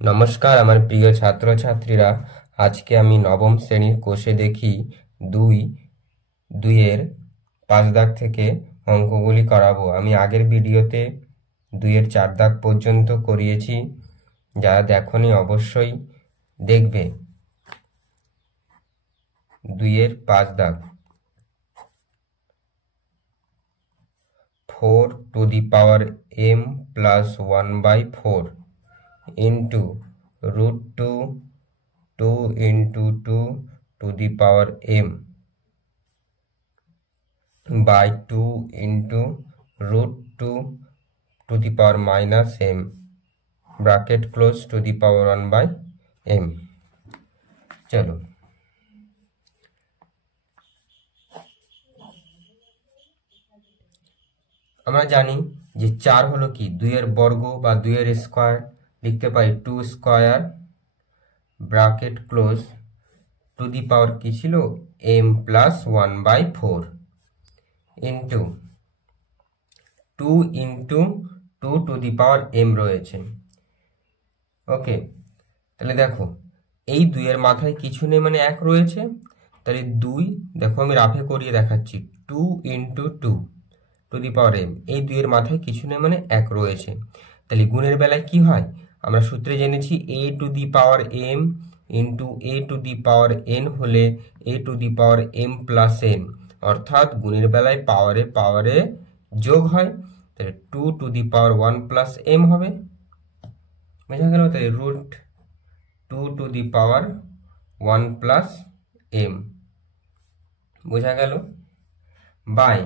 নমস্কার আমার প্রিয় ছাত্রছাত্রীরা, আজকে আমি নবম শ্রেণীর কোষে দেখি দুইয়ের 5 দাগ থেকে অঙ্কগুলি করাবো। আমি আগের ভিডিওতে 2-এর 4 দাগ পর্যন্ত করিয়েছি, যারা দেখোনি অবশ্যই দেখবে। 2-এর 5 দাগ 4 to the power m plus 1/4 into root 2 into 2 to the power m by 2 into root 2 to the power minus m bracket close to the power 1/m। चलो আমরা জানি যে 4 হলো কি 2 এর বর্গ বা 2 এর স্কয়ার, লিখতে পারি 2 square bracket close to the power কি ছিল m plus 1/4 into 2 into 2 to the power m রয়েছে। ওকে, তাহলে দেখো এই 2 এর মাথায় কিছু নেই মানে 1 রয়েছে, তাহলে 2 দেখো আমি রাফে করিয়ে দেখাচ্ছি 2 into 2 to the power m, এই 2 এর মাথায় কিছু নেই মানে 1 রয়েছে। তাহলে গুণের বেলায় কি হয়, আমরা সূত্রে জেনেছি a to the power m into a to the power n হলে a to the power m plus n, অর্থাৎ গুণের বেলায় পাওয়ারে যোগ হয়। তাহলে 2 to the power 1 plus m হবে, বোঝা গেল? তাহলে root 2 to the power 1 plus m, বোঝা গেল? By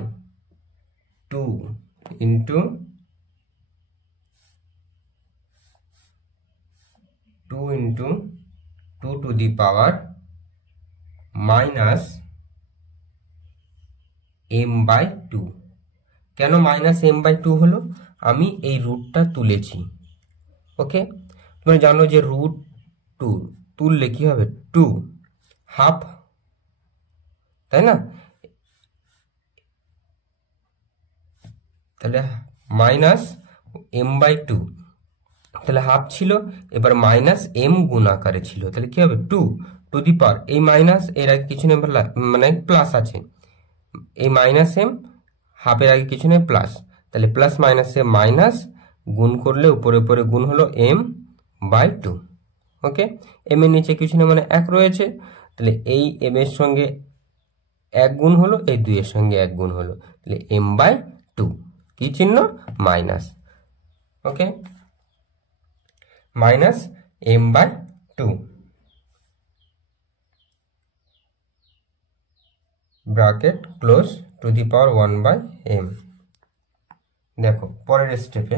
2 into 2 into 2 to the power minus m by 2। কেন মাইনাস m বাই 2 হলো? আমি এই রুটটা তুলেছি। ওকে, তোমরা জানো যে রুট 2 তুললে কি হবে 2 হাফ, তাই না? তাহলে মাইনাস m বাই 2, তাহলে হাফ ছিল, এবার মাইনাস m গুণ আকারে ছিল, তাহলে কি হবে 2 টু দি পাওয়ার, এই মাইনাস এর আগে কিছু নেই মানে প্লাস আছে, এই মাইনাস m হাফের আগে কিছু নেই প্লাস, তাহলে প্লাস মাইনাসে মাইনাস গুণ করলে উপরে উপরে গুণ হলো m বাই 2। ওকে, m এর নিচে কিছু নেই মানে 1 রয়েছে, তাহলে এই m এর সঙ্গে 1 গুণ হলো, এই 2 এর সঙ্গে 1 গুণ হলো, তাহলে m বাই 2 কি চিহ্ন minus. Okay, minus m by 2 bracket close to the power 1/m। দেখো পরের স্টেপে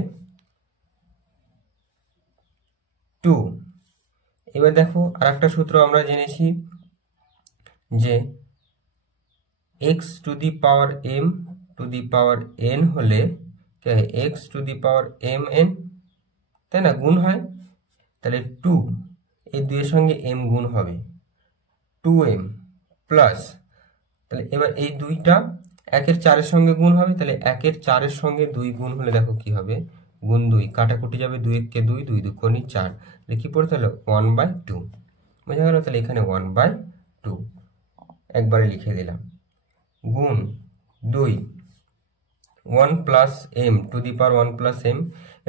2, এবার দেখো আরেকটা সূত্র আমরা জেনেছি যে x to the power m to the power n হলে কি হয় x to the power mn, তাই না? গুণ হয়, তাহলে 2 এই 2 এর সঙ্গে m গুণ হবে 2m প্লাস, তাহলে এবার এই 2টা 1 এর 4 এর সঙ্গে গুণ হবে, তাহলে 1 এর 4 এর সঙ্গে 2 গুণ হলে দেখো কি হবে গুণ 2 কাটাকুটি যাবে, 2 কে 2 2 দুগুণে 4, লিখি পড়তে হলো 1/2, বোঝা গেল? তাহলে এখানে 1/2 একবারে লিখে দিলাম গুণ 2 1 plus m to the power 1 plus m,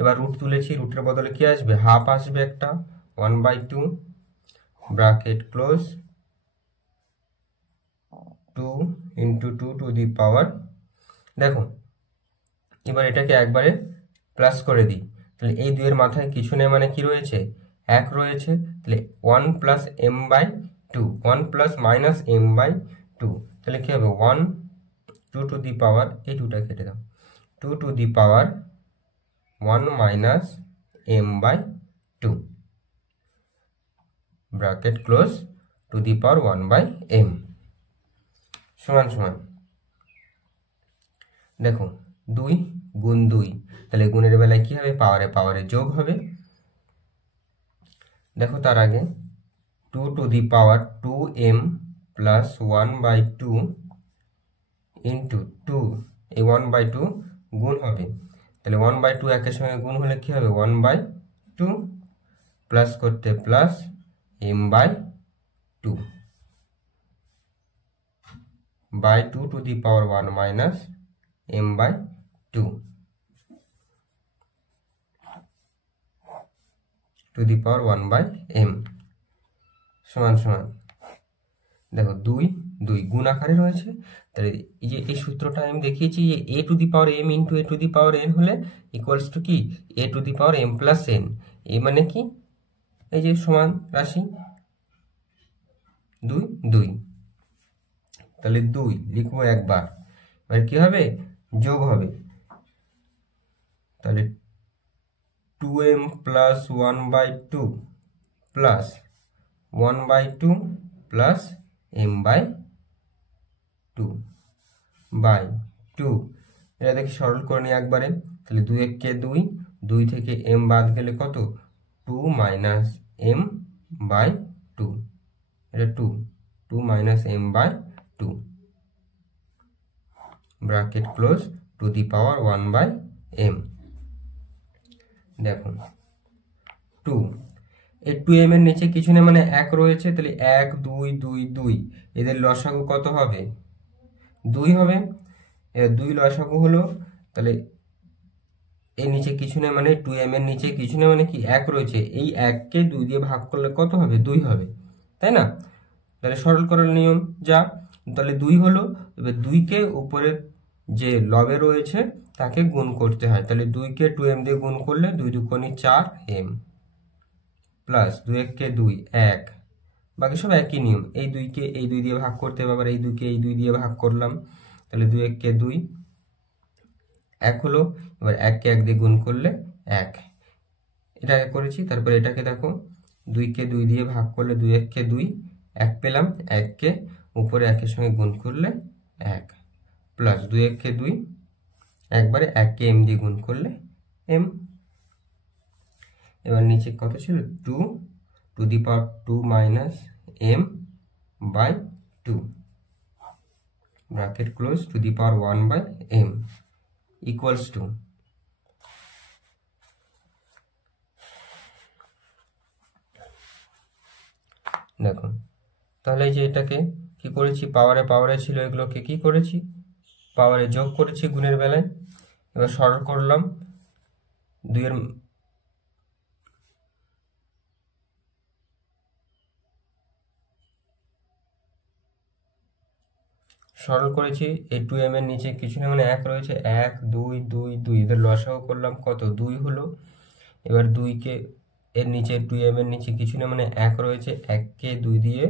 এবার রুট তুলেছি, রুটের বদলে কি আসবে হাফ আসবে একটা 1/2 bracket close 2 into 2 to the power, দেখো এবার এটাকে একবারে প্লাস করে দিই, তাহলে এই 2 এর মাথায় কিছু নেই মানে কি রয়েছে 1 রয়েছে, তাহলে 1 plus m by 2 1 plus minus m by 2, তাহলে কি হবে 1 2 টু দি পাওয়ার, এই 2টা কেটে দাও, 2 to the power 1 minus m by 2 bracket close to the power 1/m সমান সমান, দেখো 2 গুণ 2, তাহলে গুণের বেলায় কি হবে পাওয়ারে যোগ হবে। দেখো তার আগে 2 to the power 2m plus 1/2 into 2, এই 1/2 গুণ হবে, তাহলে 1/2 একের সঙ্গে গুণ হলে কি হবে 1/2 প্লাস করতে plus m by 2 by 2 to the power 1 minus m by 2 to the power 1 by m সমান সমান দেখো 2 গুণ আকারে রয়েছে। তাহলে এই যে এই সূত্রটা আমি দেখিয়েছি যে a to the power m into a to the power n হলে ইকুয়ালস টু কি a to the power m plus n। এই মানে কি এই যে সমান রাশি 2 তাহলে 2 লিখবো একবার, এবার কি হবে যোগ হবে। তাহলে 2m plus 1 by 2 plus 1 by 2 plus m by 2 by 2। এটা দেখি সরল করে নিই একবারে। তাহলে 2 কে 2 থেকে m বাদ গেলে কত 2 মাইনাস m বাই 2, এটা 2 minus m by 2 bracket close to the power 1 by m। দেখুন 2 এই 2m এর নিচে কিছু না মানে 1 রয়েছে, তাহলে 1 2 2 2 এদের লসাগু কত হবে 2 হবে। এর 2 লসাগু হলো, তাহলে এর নিচে কিছু না মানে 2m এর নিচে কিছু না মানে কি 1 রয়েছে, এই 1 কে 2 দিয়ে ভাগ করলে কত হবে 2 হবে, তাই না? তাহলে সরল করার নিয়ম যা, তাহলে 2 হলো। এবার 2 কে উপরে যে লবে রয়েছে তাকে গুণ করতে হয়। তাহলে 2 কে 2m দিয়ে গুণ করলে 2 দুগুণে 4m প্লাস 2 কে 2 1, বাকি সব একই নিয়ম। এই 2 কে এই 2 দিয়ে ভাগ করতে হবে, আবার এই 2 কে এই 2 দিয়ে ভাগ করলাম। তাহলে 2 কে 2 1 হলো। এবার 1 কে 1 দিয়ে গুণ করলে 1, এটাকে করেছি। তারপরে এটাকে দেখো 2 কে 2 দিয়ে ভাগ করলে 2 1 কে 2 1 পেলাম, 1 কে উপরে 1 এর সঙ্গে গুণ করলে 1 প্লাস 2 1 কে 2 একবারে 1 কে m দিয়ে গুণ করলে m। এবার নিচে কত ছিল 2 to the power 2 minus m by 2 bracket close to the power 1 by m equals to, দেখুন তাহলে যে এটাকে কি করেছি পাওয়ারে ছিল, এগুলোকে কি করেছি পাওয়ারে যোগ করেছি গুণের বেলায়। এবার সরল করলাম 2 এর সরল করেছি। এই 2m এর নিচে কিছু না মানে 1 রয়েছে, 1 2 2 2 এদের লসাগু করলাম কত 2 হলো। এবার 2 কে এর নিচে 2m এর নিচে কিছু না মানে 1 রয়েছে, 1 কে 2 দিয়ে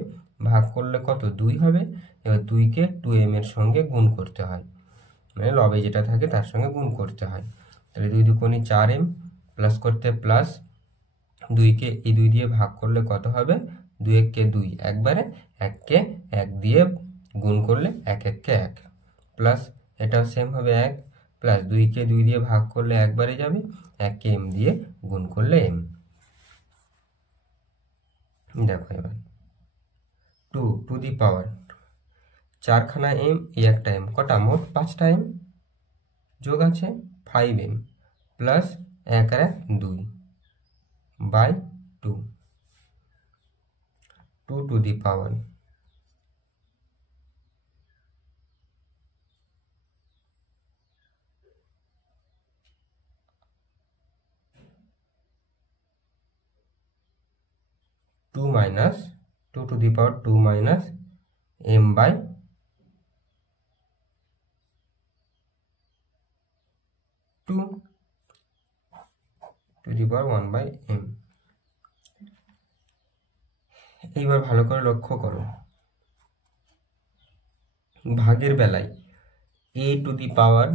ভাগ করলে কত 2 হবে। এবার 2 কে 2m এর সঙ্গে গুণ করতে হয়, মানে লবে যেটা থাকে তার সঙ্গে গুণ করতে হয়। তাহলে 2 দুগুণে 4m প্লাস করতে প্লাস 2 কে এই 2 দিয়ে ভাগ করলে কত হবে 2 1 কে 2 একবারে, 1 কে 1 দিয়ে গুণ করলে 1 1 কে 1 প্লাস এটাও সেম হবে 1 প্লাস 2 কে 2 দিয়ে ভাগ করলে একবারে যাবে, 1 কে m দিয়ে গুণ করলে m। দেখো এবার 2 টু দি পাওয়ার 4খানা m, এই একটা m, কটা মোট 5টা m যোগ আছে 5m প্লাস 1 আর 1 2 by 2 2 to the power 2 minus 2 to the power 2 minus m by 2 to the power 1 by m। এইবার ভালো করে লক্ষ্য করো, ভাগের বেলায় a টু দি পাওয়ার,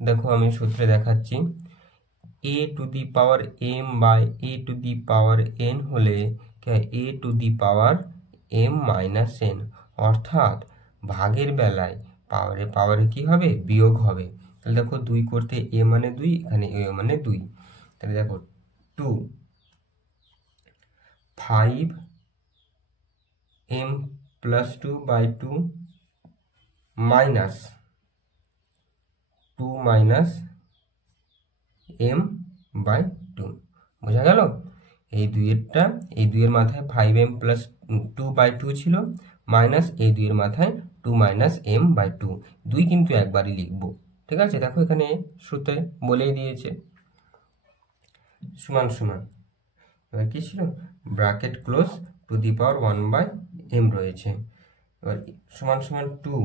দেখো আমি সূত্রে দেখাচ্ছি, a to the power m by a to the power n হলে a to the power m minus n, অর্থাৎ ভাগের বেলায় পাওয়ারে কি হবে বিয়োগ হবে। তাহলে দেখো 2 করতে a মানে 2, এখানে a মানে 2, তাহলে দেখো 2 5m plus 2 by 2 minus 2 minus m by 2, বোঝা গেল? এই দুইয়েরটা, এই দুইয়ের মাথায় 5m প্লাস 2/2 ছিল, মাইনাস এই দুইয়ের মাথায় 2 মাইনাস m/2। 2 কিন্তু একবারই লিখবো, ঠিক আছে? দেখো এখানে শুরুতে বলেই দিয়েছে, সমান সমান, এবার কি ছিল, bracket close, to the power 1/m রয়েছে। এবার সমান সমান 2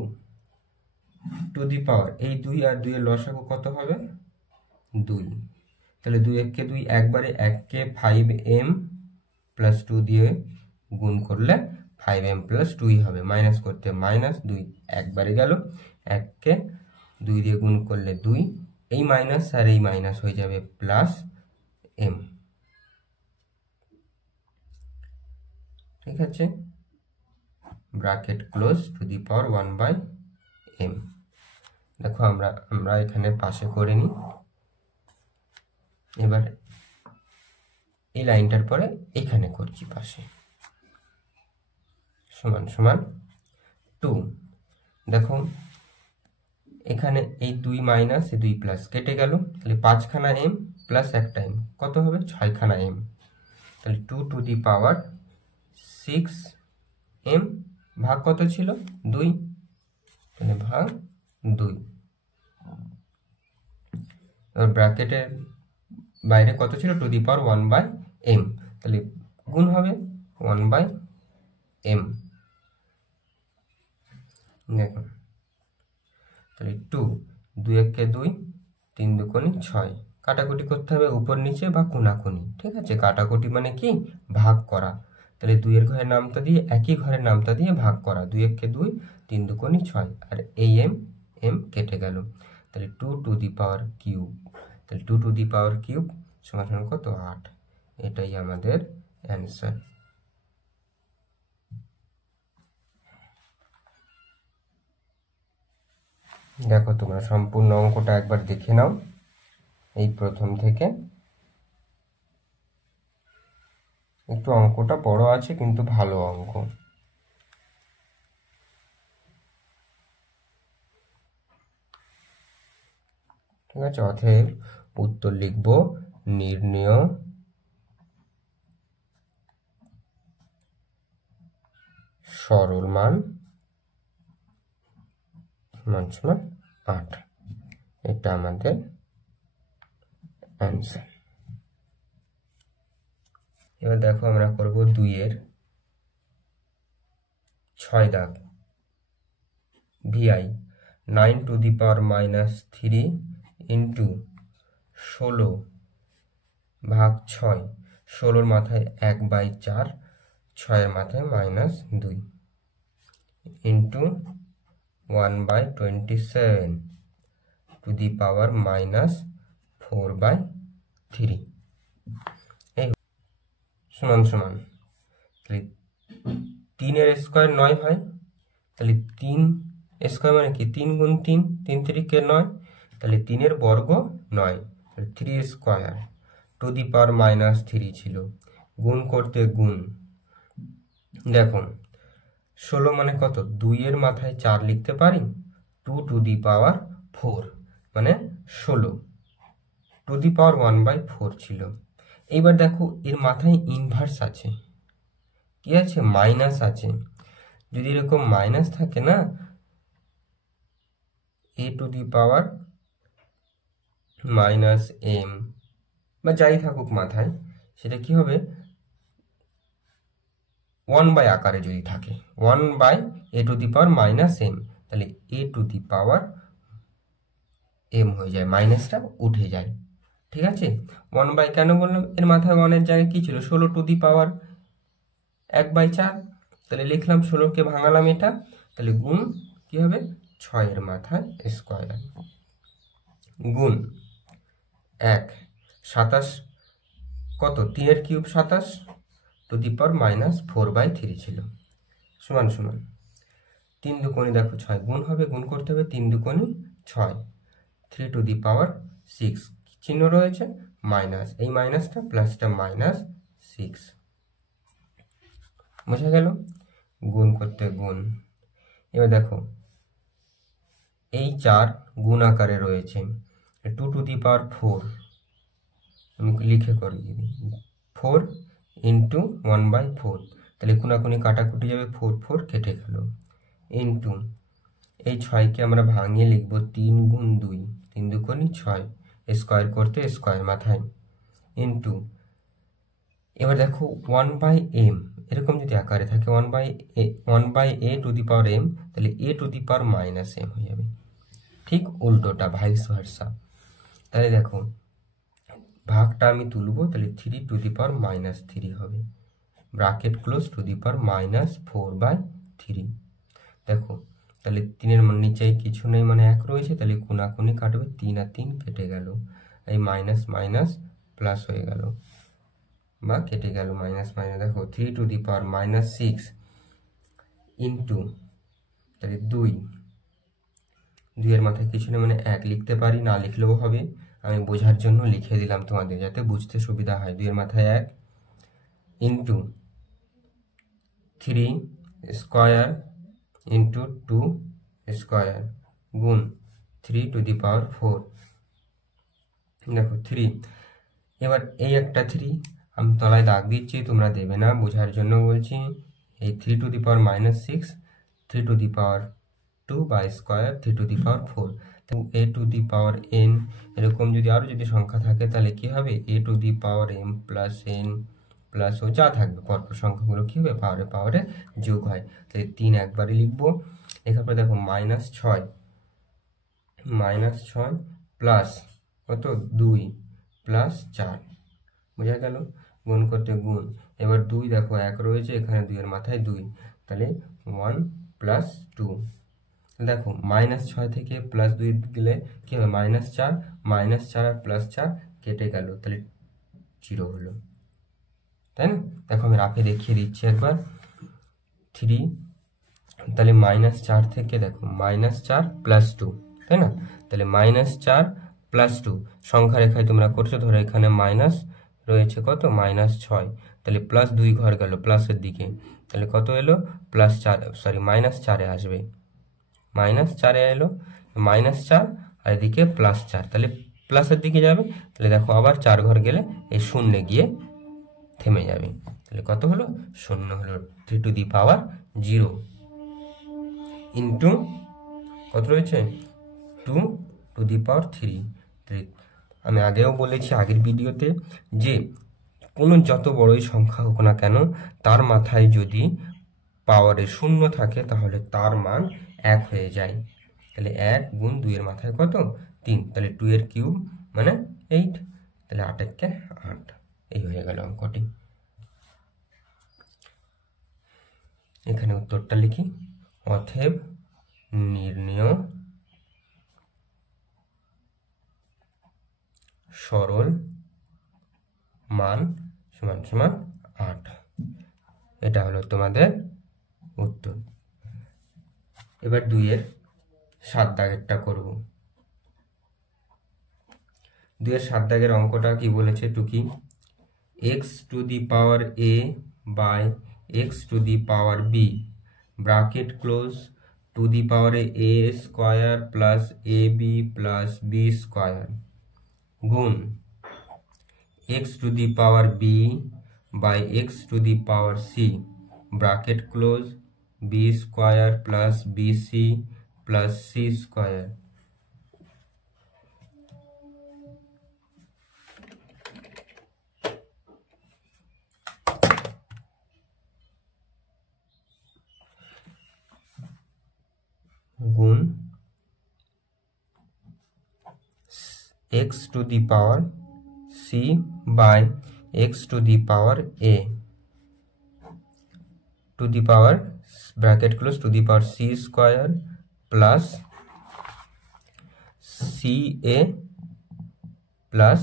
টু দি পাওয়ার, এই 2 আর 2 এর লসাগু কত হবে, 2। তাহলে 2 1 কে 2, একবারে 1 কে 5m প্লাস 2 দিয়ে গুণ করলে 5m প্লাস 2 হবে, মাইনাস করতে মাইনাস 2 একবারে গেল, 1 কে 2 দিয়ে গুণ করলে 2, এই মাইনাস আর এই মাইনাস হয়ে যাবে প্লাস m, ঠিক আছে? Bracket close, to the power 1/m। দেখো আমরা এখানে পাশে করে নিই। এবার এই লাইনটার পরে এখানে করছি পাশে, সমান সমান 2। দেখো এখানে এই 2 মাইনাস এই 2 প্লাস কেটে গেল, তাহলে 5খানা m প্লাস একটা m কত হবে, 6খানা m। তাহলে 2 টু দি পাওয়ার 6m ভাগ কত ছিল, 2, তাহলে ভাগ 2। এবার ব্র্যাকেটের বাইরে কত ছিল, টু দি পাওয়ার 1/m, তাহলে গুণ হবে 1/m। দেখো তাহলে 2 2 1 কে 2, 3 দুগুণে 6, কাটাকুটি করতে হবে উপর নিচে বা কোনাকুনি, ঠিক আছে? কাটাকুটি মানে কি, ভাগ করা। তাহলে 2 এর ঘরের নামটা দিয়ে একই ঘরের নামটা দিয়ে ভাগ করা, 2 1 কে 2, 3 দুগুণে 6, আর এই m কেটে গেল। তাহলে 2 টু দি পাওয়ার কিউব, তাহলে 2 টু দি পাওয়ার কিউব সমান সমান কত, 8। এটাই আমাদের অ্যান্সার। দেখো তোমরা সম্পূর্ণ অঙ্কটা একবার দেখে নাও, এই প্রথম থেকে। একটু অঙ্কটা বড় আছে কিন্তু ভালো অঙ্ক। ঠিক আছে, অতএব উত্তর লিখব, নির্ণেয় সরল মান সমান 8। এটা আমাদের অ্যান্সার। এবার দেখো আমরা করব 2 এর 6 দাগ। vi 9 two the power minus 3 into 16 ভাগ 6, 16-র মাথায় 1/4, 6-এর মাথায় minus 2 into 1/27 two the power minus 4/3, এই সমান সমান, তাহলে 3-এর স্কোয়ার 9 হয়, তাহলে 3 স্কোয়ার মানে কি, 3 গুণ 3, 3 3 9, তাহলে 3-এর বর্গ 9, তাহলে 3 square two the power minus 3 ছিল, গুণ করতে গুণ। দেখো 16 মানে কত, 2-এর মাথায় 4 লিখতে পারি, 2 টু দি পাওয়ার 4 মানে 16 টু দি পাওয়ার 1/4 ছিল। এইবার দেখো এর মাথায় ইনভার্স আছে, কি আছে, মাইনাস আছে। যদি এরকম মাইনাস থাকে না, a to the power minus m বা যাই থাকুক মাথায়, সেটা কি হবে, 1 আকারে যদি থাকে, 1/a two the power minus m, তাহলে a to the power m হয়ে যায়, মাইনাসটা উঠে যায়। ঠিক আছে, 1 কেন বললাম, এর মাথায় 1-এর জায়গায় কি ছিল, 16 টু দি পাওয়ার 1/4, তাহলে লিখলাম 16কে ভাঙালাম এটা, তাহলে গুণ কি হবে, 6-এর মাথায় স্কোয়ার গুণ 1 27 কত, 3-এর cube 27 to the power minus 4/3 ছিল, সমান সমান 3 দুগুণে দেখো 6, গুণ হবে, গুণ করতে হবে, 3 দুগুণে 6, 3 টু দি পাওয়ার 6, চিহ্ন রয়েছে মাইনাস, এই মাইনাসটা প্লাসটা মাইনাস 6, বোঝা গেল, গুণ করতে গুণ। এবার দেখো এই 4 গুণ আকারে রয়েছে, 2 টু দি পাওয়ার 4 আমি লিখে করিয়ে দিই, 4 ইন্টু 1/4, তাহলে কোনাকুনি কাটাকুটি যাবে, 4 4 কেটে গেল, ইন্টু এই 6কে আমরা ভাঙিয়ে লিখব 3 গুণ 2, 3 দুগুণে 6, স্কোয়ার করতে স্কোয়ার মাথায়, ইন্টু এবার দেখো 1/m, এরকম যদি আকারে থাকে 1/a two the power m, তাহলে a to the power minus m হয়ে যাবে, ঠিক উল্টোটা, ভাইস ভার্সা। তাহলে দেখো ভাগটা আমি তুলবো, তাহলে 3 টু দি পাওয়ার মাইনাস 3 হবে, bracket close, to the power minus 4/3। দেখো তাহলে 3-এর নিচে কিছু নেই, মানে 1 রয়েছে, তাহলে কোনাকুনি কাটবে, 3 আর 3 কেটে গেল, এই মাইনাস মাইনাস প্লাস হয়ে গেল বা কেটে গেল, মাইনাস মাইনাস, দেখো 3 to the power minus 6 into, তাহলে 2 এর মাথায় কিছু নেই, মানে 1 লিখতে পারি, না লিখলেও হবে, আমি বোঝার জন্য লিখে দিলাম তোমাদের, যাতে বুঝতে সুবিধা হয়। 2 এর মাথায় 1 ইন্টু 3 স্কোয়ার ইন্টু 2 স্কোয়ার গুণ 3 টু দি পাওয়ার 4, দেখো 3, এবার এই একটা 3 আমি তলায় দাগ দিচ্ছি, তোমরা দেবে না, বোঝার জন্য বলছি। এই 3 to the power minus 6, 3 to the power 2 বা square 3 to the power 4, a to the power n, এরকম যদি আরও যদি সংখ্যা থাকে তাহলে কি হবে, a to the power m plus n plus ও যা থাকবে পরপর সংখ্যাগুলো কি হবে, পাওয়ারে পাওয়ারে যোগ হয়, তাহলে 3 একবারে লিখবো। লেখার পর দেখো -6 প্লাস কত 2 প্লাস 4, বোঝা গেল, গুণ করতে গুণ, এবার 2 দেখো 1 রয়েছে এখানে, 2 এর মাথায় 2, তাহলে 1 প্লাস 2, দেখো -6 থেকে প্লাস 2 গেলে কি হবে, -4, -4 আর প্লাস 4 কেটে গেল, তাহলে 0 হলো, তাই না? দেখো আমি রাফে দেখিয়ে দিচ্ছি একবার, 3, তাহলে -4 থেকে দেখো -4 প্লাস 2, তাই না? তাহলে -4 প্লাস 2 সংখ্যা রেখায় তোমরা করছো, ধরো এখানে মাইনাস রয়েছে কত, -6, তাহলে প্লাস 2 ঘর গেল প্লাসের দিকে, তাহলে কত এলো, +4, সরি -4-এ আসবে, -4-এ এলো, -4 আর এদিকে +4, তাহলে প্লাসের দিকে যাবে, তাহলে দেখো আবার 4 ঘর গেলে এই শূন্যে গিয়ে থেমে যাবে, তাহলে কত হলো, 0 হলো, 3 টু দি পাওয়ার 0 ইন্টু কত রয়েছে, 2 টু দি পাওয়ার 3। আমি আগেও বলেছি আগের ভিডিওতে যে কোনো যত বড়ই সংখ্যা হোক না কেন, তার মাথায় যদি পাওয়ারে 0 থাকে তাহলে তার মান 1 হয়ে যায়, তাহলে 1 গুণ 2 এর মাথায় কত, 3, তাহলে 2 এর কিউব মানে 8, তাহলে 8-এর 8, এই হয়ে গেল অঙ্কটি। এখানে উত্তরটা লিখি, অতএব নির্ণেয় সরল মান সমান সমান 8, এটা হলো তোমাদের উত্তর। এবার 2 এর 7 দাগেরটা করব। 2 এর 7 দাগের অঙ্কটা কি বলেছে টুকি, x to the power a by x to the power b, bracket close, to the পাওয়ারে a square plus ab plus b square গুণ x to the power b by x to the power c, bracket close, b square plus bc plus c square গুণ x to the power c by x to the power a, to the power bracket close, to the power c square plus ca plus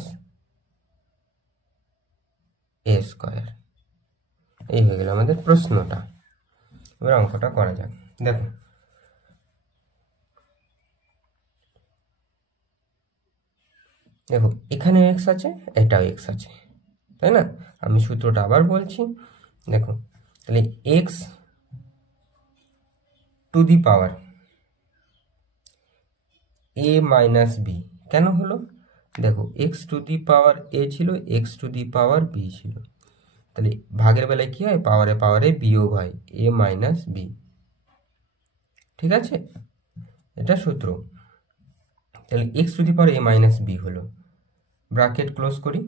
a square, এই হয়ে গেল আমাদের প্রশ্নটা। এবার অঙ্কটা করা যাক। দেখো দেখো এখানে x আছে, এটাও x আছে, তাই না? আমি সূত্রটা আবার বলছি, দেখো তাহলে x to the power a minus b কেন হলো, দেখো x to the power a ছিল, x to the power b ছিল, তাহলে ভাগের বেলায় কি হয়, পাওয়ারে পাওয়ারে বিয়োগ হয়, a মাইনাস বি। ঠিক আছে, এটা সূত্র। তাহলে X to the power a minus B হলো, ব্র্যাকেট ক্লোজ করি।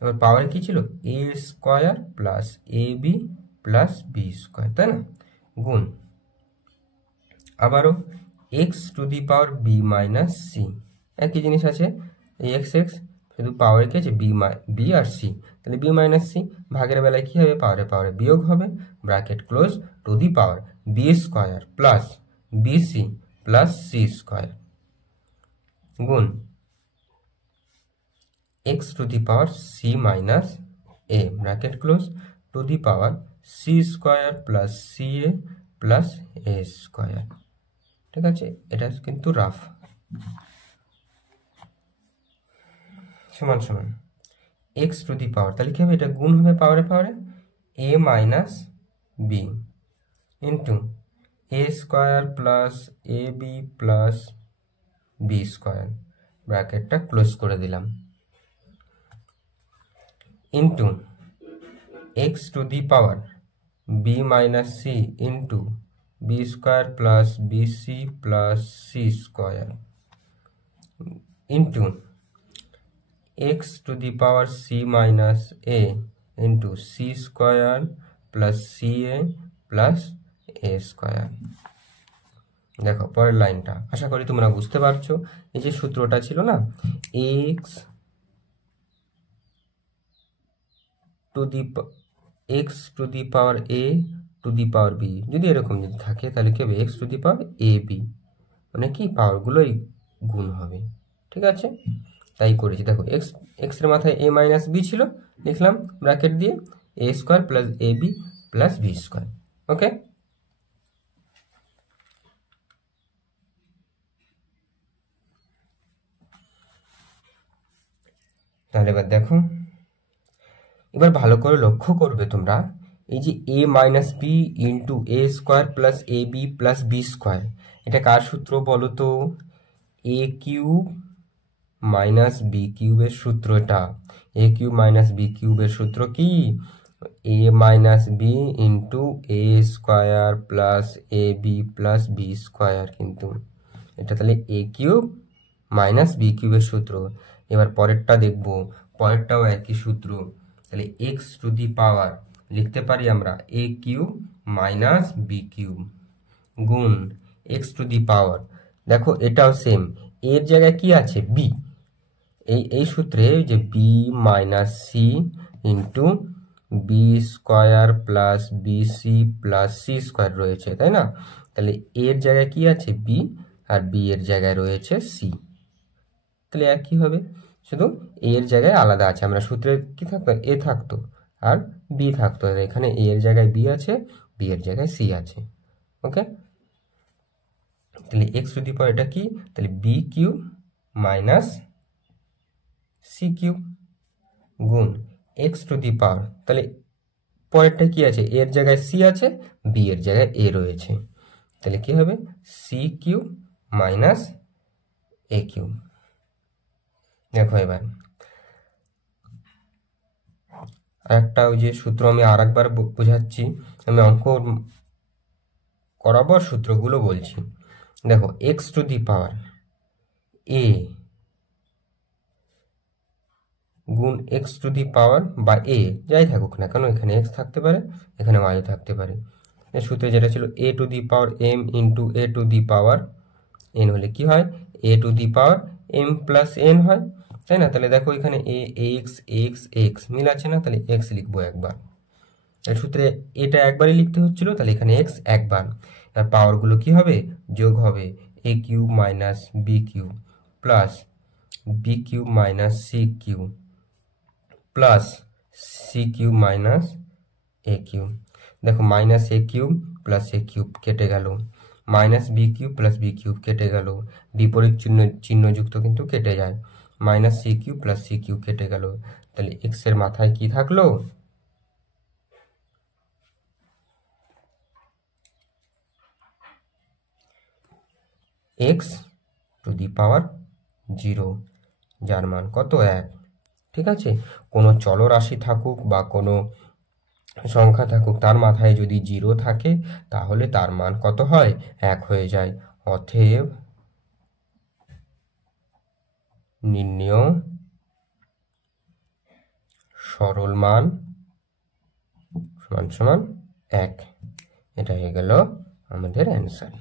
এবার পাওয়ারে কি ছিল, a square plus A B plus B square, তাই না, গুণ আবারও X to the power B minus C, একই জিনিস আছে, এই এক্স এক্স, শুধু পাওয়ারে কি আছে বি আর সি, তাহলে বি মাইনাস সি, ভাগের বেলায় কি হবে, পাওয়ারে পাওয়ারে বিয়োগ হবে, bracket close, to the power B square plus B C plus C square গুণ x to the power C minus A, bracket close, to the power C square plus C A plus A square. ঠিক আছে, এটা কিন্তু rough, সমান সমান x to the power, তাহলে কি হবে, এটা গুণ হবে পাওয়ারে পাওয়ারে, A minus B into A square plus A B plus B square, ব্র্যাকেটটা ক্লোজ করে দিলাম, into x to the power B minus C into B square plus B C plus C square into x to the power C minus A into C square plus C A plus A square. দেখো পরের লাইনটা, আশা করি তোমরা বুঝতে পারছো। এই যে সূত্রটা ছিল না, X to the power A to the power B, যদি এরকম যদি থাকে তাহলে কি হবে, X to the power A B, মানে কি পাওয়ারগুলোই গুণ হবে। ঠিক আছে, তাই করেছি। দেখো এক্স এর মাথায় এ মাইনাস বি ছিল, লিখলাম ব্র্যাকেট দিয়ে এ square plus A B plus B square. ওকে, তাহলে এবার দেখো, এবার ভালো করে লক্ষ্য করবে তোমরা, এই যে এ minus B into A square plus A B plus B square, এটা কার সূত্র বলো তো, এ কিউব মাইনাস বি কিউবের সূত্র। এটা এ কিউব মাইনাস বি কিউবের সূত্র কি, এ minus B into A square plus A B plus B square, কিন্তু এটা তাহলে এ কিউব মাইনাস বি কিউবের সূত্র। এবার পরেরটা দেখবো, পরেরটাও একই সূত্র, তাহলে এক্স টু দি পাওয়ার লিখতে পারি আমরা এ কিউব মাইনাস বি কিউব গুণ এক্স টু দি পাওয়ার, দেখো এটাও সেম, এর জায়গায় কি আছে, বি, এই সূত্রে যে B minus C into B square plus B C plus C square রয়েছে, তাই না, তাহলে এর জায়গায় কি আছে, বি, আর বি এর জায়গায় রয়েছে সি, তাহলে একই হবে, শুধু এর জায়গায় আলাদা আছে, আমরা সূত্রে কি থাকতো, এ থাকতো আর বি থাকতো, এখানে এ এর জায়গায় বি আছে, বি এর জায়গায় সি আছে। ওকে, তাহলে এক্স টু দি পাওয়ার এটা কি, তাহলে B cube minus C cube গুণ এক্স টু দি পাওয়ার, তাহলে পরেরটা কি আছে, এর জায়গায় সি আছে, বি এর জায়গায় এ রয়েছে, তাহলে কি হবে, C cube minus A cube. দেখো এবার একটা ওই যে সূত্র আমি আর একবার বোঝাচ্ছি, আমি অঙ্ক করাবো সূত্রগুলো বলছি। দেখো এক্স টু দি পাওয়ার এ গুণ এক্স টু দি পাওয়ার বা এ যাই থাকুক না কেন, এখানে এক্স থাকতে পারে, এখানে ওয়াই থাকতে পারে, সূত্রে যেটা ছিল A to the power M into A to the power N হলে কি হয়, A to the power M plus N হয়, তাই না, তাহলে দেখো এখানে এ এক্স এক্স এক্স মিল আছে না, তাহলে এক্স লিখবো একবার, সূত্রে এটা একবারই লিখতে হচ্ছিল, তাহলে এখানে এক্স একবার, আর পাওয়ারগুলো কি হবে, যোগ হবে, A cube minus B cube plus B cube minus C cube plus C cube minus A cube. দেখো minus A cube plus A cube কেটে গেল, minus B cube plus B cube কেটে গেল, বিপরীত চিহ্নযুক্ত কিন্তু কেটে যায়, minus C cube plus C cube কেটে গেল, তাহলে এক্স এর মাথায় কি থাকলো, এক্স টু দি পাওয়ার 0, যার মান কত, 1। ঠিক আছে, কোনো চলরাশি থাকুক বা কোনো সংখ্যা থাকুক, তার মাথায় যদি 0 থাকে তাহলে তার মান কত হয়? 1 হয়ে যায়। অতএব নির্ণেয় সরল মান সমান সমান 1। এটা হয়ে গেল আমাদের অ্যান্সার।